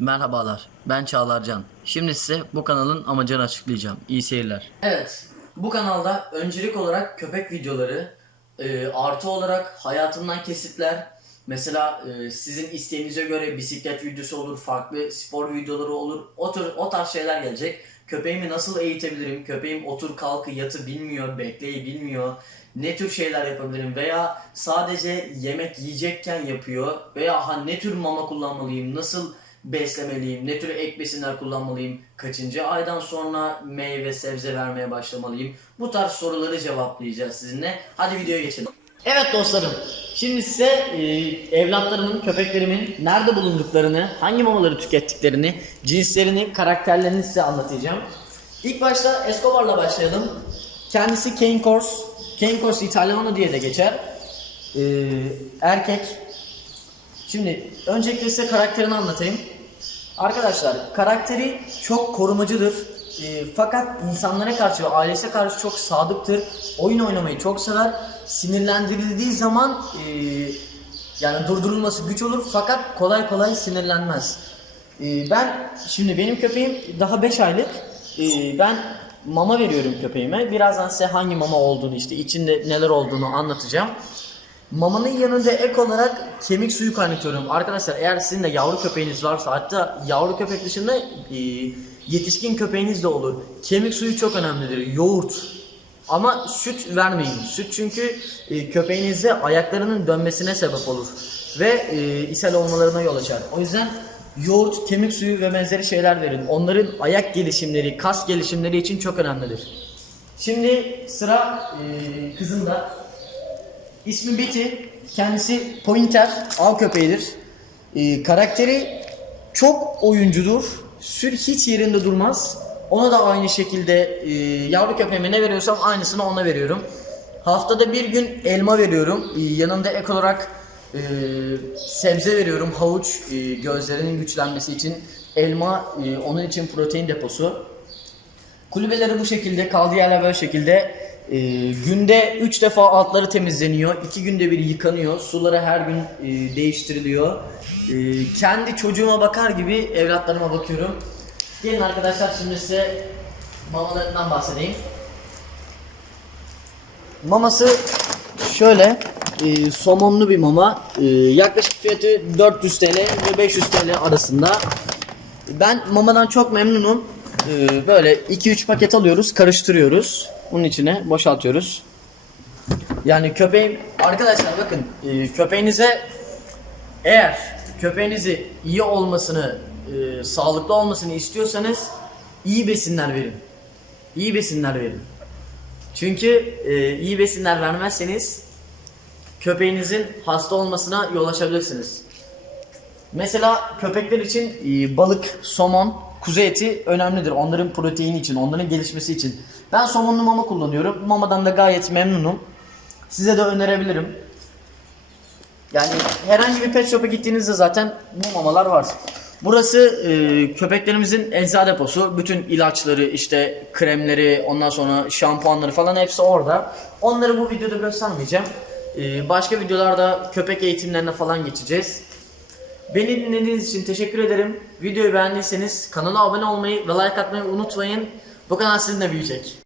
Merhabalar, ben Çağlar Can. Şimdi size bu kanalın amacını açıklayacağım. İyi seyirler. Evet, bu kanalda öncelik olarak köpek videoları, e, artı olarak hayatımdan kesitler, mesela e, sizin isteğinize göre bisiklet videosu olur, farklı spor videoları olur, o, tür, o tarz şeyler gelecek. Köpeğimi nasıl eğitebilirim, köpeğim otur kalkı yatı bilmiyor, bekleyi bilmiyor, ne tür şeyler yapabilirim veya sadece yemek yiyecekken yapıyor veya ha ne tür mama kullanmalıyım, nasıl beslemeliyim, ne tür ek besinler kullanmalıyım, kaçıncı aydan sonra meyve sebze vermeye başlamalıyım. Bu tarz soruları cevaplayacağız sizinle. Hadi videoya geçelim. Evet dostlarım, şimdi size e, evlatlarımın, köpeklerimin nerede bulunduklarını, hangi mamaları tükettiklerini, cinslerini, karakterlerini size anlatacağım. İlk başta Escobar'la başlayalım. Kendisi Cane Corso, Cane Corso Italiano diye de geçer. E, erkek, Şimdi öncelikle size karakterini anlatayım. Arkadaşlar karakteri çok korumacıdır. E, fakat insanlara karşı ve ailesine karşı çok sadıktır. Oyun oynamayı çok sever. Sinirlendirildiği zaman e, yani durdurulması güç olur fakat kolay kolay sinirlenmez. E, ben şimdi benim köpeğim daha 5 aylık. E, ben mama veriyorum köpeğime. Birazdan size hangi mama olduğunu işte içinde neler olduğunu anlatacağım. Mamanın yanında ek olarak kemik suyu kaynatıyorum. Arkadaşlar eğer sizin de yavru köpeğiniz varsa hatta yavru köpek dışında e, yetişkin köpeğiniz de olur. Kemik suyu çok önemlidir. Yoğurt. Ama süt vermeyin. Süt çünkü e, köpeğinizde ayaklarının dönmesine sebep olur. Ve e, ishal olmalarına yol açar. O yüzden yoğurt, kemik suyu ve benzeri şeyler verin. Onların ayak gelişimleri, kas gelişimleri için çok önemlidir. Şimdi sıra e, kızımda. İsmi Betty. Kendisi pointer, av köpeğidir. Ee, karakteri çok oyuncudur. Sür hiç yerinde durmaz. Ona da aynı şekilde e, yavru köpeğime ne veriyorsam aynısını ona veriyorum. Haftada bir gün elma veriyorum. Ee, yanında ek olarak e, sebze veriyorum. Havuç e, gözlerinin güçlenmesi için. Elma e, onun için protein deposu. Kulübeleri bu şekilde, kaldığı yerler böyle şekilde. Ee, günde 3 defa altları temizleniyor. 2 günde bir yıkanıyor. Suları her gün e, değiştiriliyor. Ee, kendi çocuğuma bakar gibi evlatlarıma bakıyorum. Gelin arkadaşlar şimdi size mamalarından bahsedeyim. Maması şöyle e, somonlu bir mama. E, yaklaşık fiyatı 400 TL ve 500 TL arasında. Ben mamadan çok memnunum. Ee, böyle 2-3 paket alıyoruz, karıştırıyoruz. Bunun içine boşaltıyoruz. Yani köpeğim arkadaşlar bakın e, köpeğinize eğer köpeğinizi iyi olmasını, e, sağlıklı olmasını istiyorsanız iyi besinler verin. İyi besinler verin. Çünkü e, iyi besinler vermezseniz köpeğinizin hasta olmasına yol açabilirsiniz. Mesela köpekler için e, balık, somon, kuzu eti önemlidir. Onların proteini için, onların gelişmesi için. Ben somonlu mama kullanıyorum. Mamadan da gayet memnunum. Size de önerebilirim. Yani herhangi bir pet shop'a gittiğinizde zaten bu mamalar var. Burası e, köpeklerimizin ecza deposu. Bütün ilaçları, işte kremleri, ondan sonra şampuanları falan hepsi orada. Onları bu videoda göstermeyeceğim. E, başka videolarda köpek eğitimlerine falan geçeceğiz. Beni dinlediğiniz için teşekkür ederim. Videoyu beğendiyseniz kanala abone olmayı ve like atmayı unutmayın. Bu kanal sizinle büyüyecek.